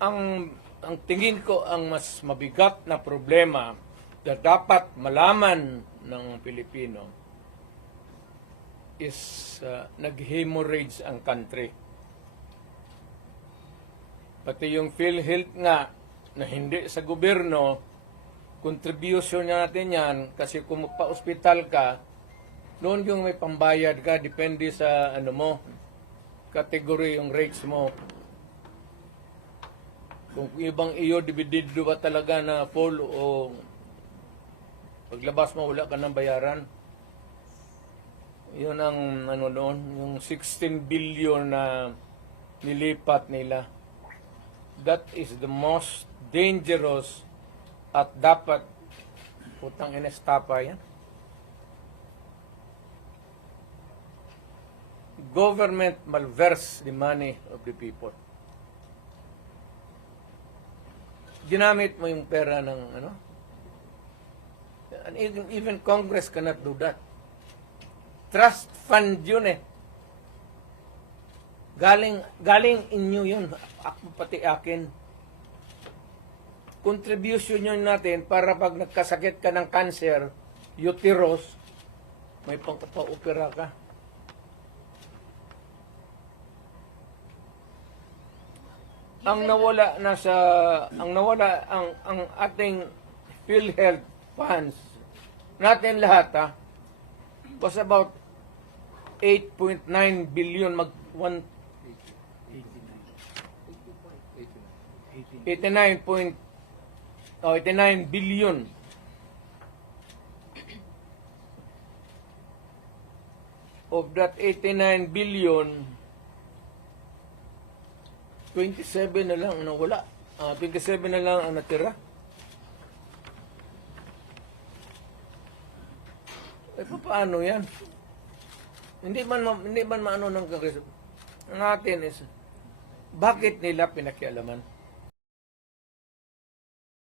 ang tingin ko ang mas mabigat na problema na dapat malaman ng Pilipino is nag-hemorrhage ang country. Pati yung PhilHealth nga na hindi sa gobyerno, contribution natin yan kasi kung magpa-ospital ka, noon yung may pambayad ka, depende sa ano mo, category yung rates mo. Kung ibang iyo, dividido ba talaga na full o paglabas mo wala ka ng bayaran. Yun ang ano noon, yung 16 billion na nilipat nila. That is the most dangerous at dapat putang inestapa yan. Government malverse the money of the people. Ginamit mo yung pera ng ano? And even Congress cannot do that. Trust fund yun eh. Galing inyo yun. Ako pati akin. Contribution yun natin para pag nagkasakit ka ng cancer, uterus, may pangkapa-opera ka. Ang ating PhilHealth funds natin lahat was about 8.9 billion 89 billion. Of that 89 billion, 27 na lang ang nawala. 27 na lang ang natira. Paano yan? Hindi man maano ng Kongreso. Ang atin is, bakit nila pinakialaman?